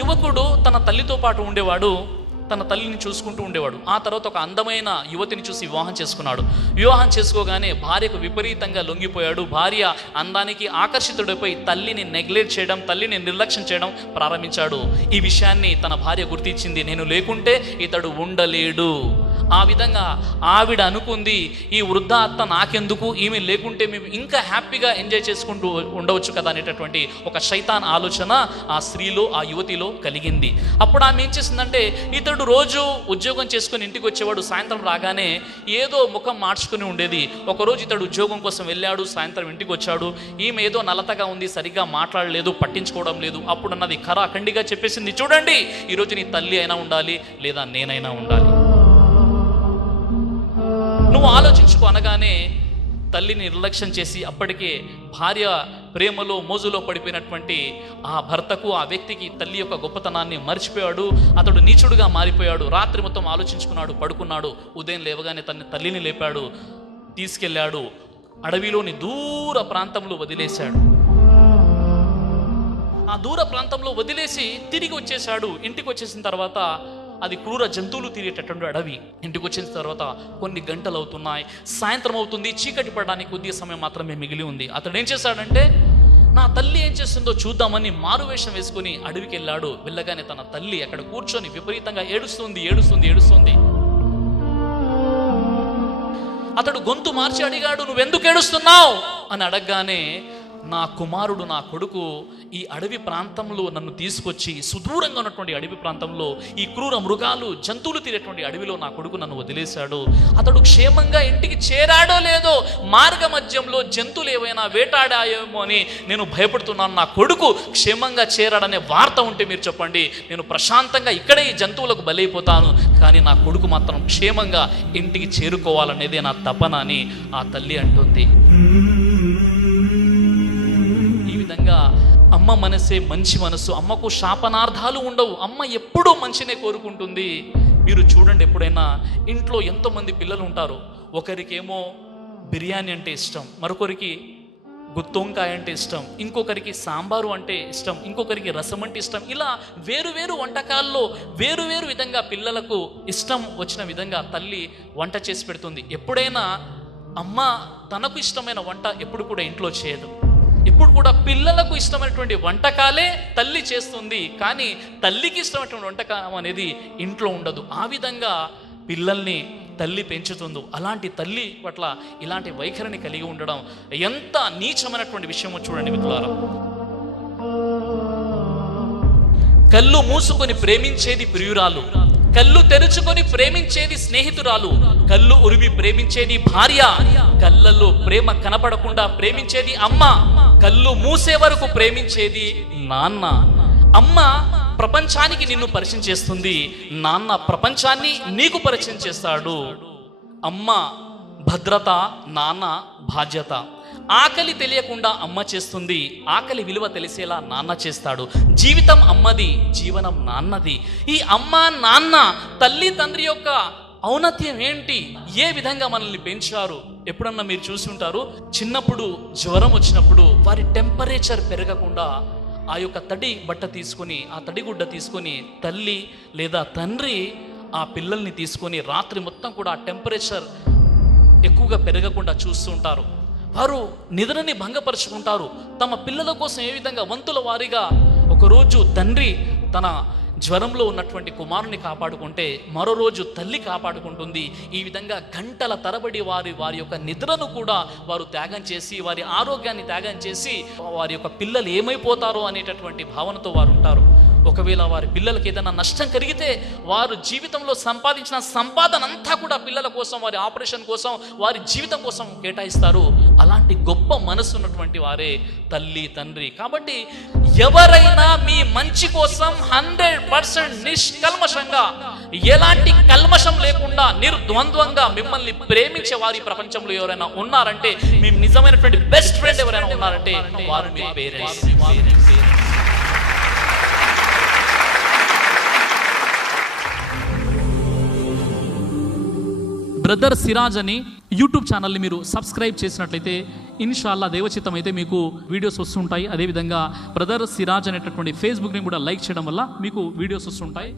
యువకుడు తన తల్లితో పాటు ఉండేవాడు, తన తల్లిని చూసుకుంటూ ఉండేవాడు. ఆ తర్వాత ఒక అందమైన యువతిని చూసి వివాహం చేసుకున్నాడు. వివాహం చేసుకోగానే భార్యకు విపరీతంగా లొంగిపోయాడు. భార్య అందానికి ఆకర్షితుడిపై తల్లిని నెగ్లెక్ట్ చేయడం, తల్లిని నిర్లక్ష్యం చేయడం ప్రారంభించాడు. ఈ విషయాన్ని తన భార్య గుర్తించింది. నేను లేకుంటే ఇతడు ఉండలేడు. ఆ విధంగా ఆవిడ అనుకుంది, ఈ వృద్ధ అత్త నాకెందుకు, ఈమె లేకుంటే మేము ఇంకా హ్యాపీగా ఎంజాయ్ చేసుకుంటూ ఉండవచ్చు కదా అనేటటువంటి ఒక శైతాన్ ఆలోచన ఆ స్త్రీలో, ఆ యువతిలో కలిగింది. అప్పుడు ఆమె ఏం చేసిందంటే, ఇతడు రోజు ఉద్యోగం చేసుకుని ఇంటికి వచ్చేవాడు. సాయంత్రం రాగానే ఏదో ముఖం మార్చుకుని ఉండేది. ఒకరోజు ఇతడు ఉద్యోగం కోసం వెళ్ళాడు, సాయంత్రం ఇంటికి వచ్చాడు. ఈమె ఏదో నలతగా ఉంది, సరిగ్గా మాట్లాడలేదు, పట్టించుకోవడం లేదు. అప్పుడు అన్నది ఖరాఖండిగా చెప్పేసింది, చూడండి ఈరోజు నీ తల్లి అయినా ఉండాలి లేదా నేనైనా ఉండాలి, నువ్వు ఆలోచించుకో అనగానే తల్లిని నిర్లక్ష్యం చేసి అప్పటికే భార్య ప్రేమలో మోజులో పడిపోయినటువంటి ఆ భర్తకు, ఆ వ్యక్తికి తల్లి యొక్క గొప్పతనాన్ని మర్చిపోయాడు. అతడు నీచుడుగా మారిపోయాడు. రాత్రి మొత్తం ఆలోచించుకున్నాడు, పడుకున్నాడు. ఉదయం లేవగానే తన తల్లిని లేపాడు, తీసుకెళ్ళాడు, అడవిలోని దూర ప్రాంతంలో వదిలేశాడు. ఆ దూర ప్రాంతంలో వదిలేసి తిరిగి వచ్చేశాడు. ఇంటికి వచ్చేసిన తర్వాత అది క్రూర జంతువులు తిరిగేటటువంటి అడవి. ఇంటికి వచ్చిన తర్వాత కొన్ని గంటలు అవుతున్నాయి, సాయంత్రం అవుతుంది, చీకటి పడడానికి కొద్ది సమయం మాత్రమే మిగిలి ఉంది. అతడు ఏం చేశాడంటే, నా తల్లి ఏం చేస్తుందో చూద్దామని మారువేషం వేసుకుని అడవికి వెళ్ళాడు. వెళ్ళగానే తన తల్లి అక్కడ కూర్చొని విపరీతంగా ఏడుస్తుంది. అతడు గొంతు మార్చి అడిగాడు, నువ్వెందుకు ఏడుస్తున్నావు అని అడగగానే, నా కుమారుడు, నా కొడుకు ఈ అడవి ప్రాంతంలో నన్ను తీసుకొచ్చి, సుదూరంగా ఉన్నటువంటి అడవి ప్రాంతంలో ఈ క్రూర మృగాలు, జంతువులు తినేటువంటి అడవిలో నా కొడుకు నన్ను వదిలేశాడు. అతడు క్షేమంగా ఇంటికి చేరాడో లేదో, మార్గ మధ్యంలో జంతువులు ఏవైనా వేటాడాయేమో అని నేను భయపడుతున్నాను. నా కొడుకు క్షేమంగా చేరాడనే వార్త ఉంటే మీరు చెప్పండి, నేను ప్రశాంతంగా ఇక్కడే ఈ జంతువులకు బలైపోతాను, కానీ నా కొడుకు మాత్రం క్షేమంగా ఇంటికి చేరుకోవాలనేదే నా తపన అని ఆ తల్లి అంటుంది. అమ్మ మనసే మంచి మనసు. అమ్మకు శాపనార్థాలు ఉండవు. అమ్మ ఎప్పుడూ మంచినే కోరుకుంటుంది. మీరు చూడండి, ఎప్పుడైనా ఇంట్లో ఎంతోమంది పిల్లలు ఉంటారు. ఒకరికేమో బిర్యానీ అంటే ఇష్టం, మరొకరికి గుత్తొంకాయ అంటే ఇష్టం, ఇంకొకరికి సాంబారు అంటే ఇష్టం, ఇంకొకరికి రసం అంటే ఇష్టం. ఇలా వేరు వంటకాల్లో వేరు విధంగా పిల్లలకు ఇష్టం వచ్చిన విధంగా తల్లి వంట చేసి పెడుతుంది. ఎప్పుడైనా అమ్మ తనకు ఇష్టమైన వంట ఎప్పుడు కూడా ఇంట్లో చేయదు. ఇప్పుడు కూడా పిల్లలకు ఇష్టమైనటువంటి వంటకాలే తల్లి చేస్తుంది, కానీ తల్లికి ఇష్టమైనటువంటి వంటకం అనేది ఇంట్లో ఉండదు. ఆ విధంగా పిల్లల్ని తల్లి పెంచుతుందో, అలాంటి తల్లి పట్ల ఇలాంటి వైఖరిని కలిగి ఉండడం ఎంత నీచమైనటువంటి విషయమో చూడండి మిత్రులారా. కళ్ళు మూసుకొని ప్రేమించేది ప్రియురాలు, కళ్ళు తెరుచుకొని ప్రేమించేది స్నేహితురాలు, కళ్ళు ఉరిమి ప్రేమించేది భార్య, కళ్ళల్లో ప్రేమ కనపడకుండా ప్రేమించేది అమ్మ, కళ్ళు మూసే వరకు ప్రేమించేది నాన్న. అమ్మ ప్రపంచానికి నిన్ను పరిచయం చేస్తుంది, నాన్న ప్రపంచాన్ని నీకు పరిచయం చేస్తాడు. అమ్మ భద్రత, నాన్న బాధ్యత. ఆకలి తెలియకుండా అమ్మ చేస్తుంది, ఆకలి విలువ తెలిసేలా నాన్న చేస్తాడు. జీవితం అమ్మది, జీవనం నాన్నది. ఈ అమ్మ నాన్న, తల్లి తండ్రి యొక్క ఔన్నత్యం ఏంటి, ఏ విధంగా మనల్ని పెంచారు. ఎప్పుడన్నా మీరు చూసి ఉంటారు, చిన్నప్పుడు జ్వరం వచ్చినప్పుడు వారి టెంపరేచర్ పెరగకుండా ఆ యొక్క తడి బట్ట తీసుకొని, ఆ తడిగుడ్డ తీసుకొని తల్లి లేదా తండ్రి ఆ పిల్లల్ని తీసుకొని రాత్రి మొత్తం కూడా ఆ టెంపరేచర్ ఎక్కువగా పెరగకుండా చూస్తూ ఉంటారు. వారు నిద్రని భంగపరుచుకుంటారు. తమ పిల్లల కోసం ఏ విధంగా వంతుల వారీగా, ఒకరోజు తండ్రి తన జ్వరంలో ఉన్నటువంటి కుమారుని కాపాడుకుంటే మరో రోజు తల్లి కాపాడుకుంటుంది. ఈ విధంగా గంటల తరబడి వారి యొక్క నిద్రను కూడా వారు త్యాగం చేసి, వారి ఆరోగ్యాన్ని త్యాగం చేసి, వారి యొక్క పిల్లలు ఏమైపోతారో అనేటటువంటి భావనతో వారు ఉంటారు. ఒకవేళ వారి పిల్లలకి ఏదైనా నష్టం కలిగితే వారు జీవితంలో సంపాదించిన సంపాదన అంతా కూడా పిల్లల కోసం, వారి ఆపరేషన్ కోసం, వారి జీవితం కోసం కేటాయిస్తారు. అలాంటి గొప్ప మనసు ఉన్నటువంటి వారే తల్లి తండ్రి. కాబట్టి ఎవరైనా మీ మంచి కోసం 100% నిష్కల్మషంగా, ఎలాంటి కల్మషం లేకుండా నిర్ద్వంద్వంగా మిమ్మల్ని ప్రేమించే వారి ప్రపంచంలో ఎవరైనా ఉన్నారంటే, మీ నిజమైనటువంటి బెస్ట్ ఫ్రెండ్ ఎవరైనా ఉన్నారంటే వారు మీ పేరెంట్స్. బ్రదర్ సిరాజ్ అని యూట్యూబ్ ఛానల్ని మీరు సబ్స్క్రైబ్ చేసినట్లయితే ఇన్షాల్లా దేవచిత్తం అయితే మీకు వీడియోస్ వస్తుంటాయి. అదేవిధంగా బ్రదర్ సిరాజ్ అనేటటువంటి ఫేస్బుక్ని కూడా లైక్ చేయడం వల్ల మీకు వీడియోస్ వస్తుంటాయి.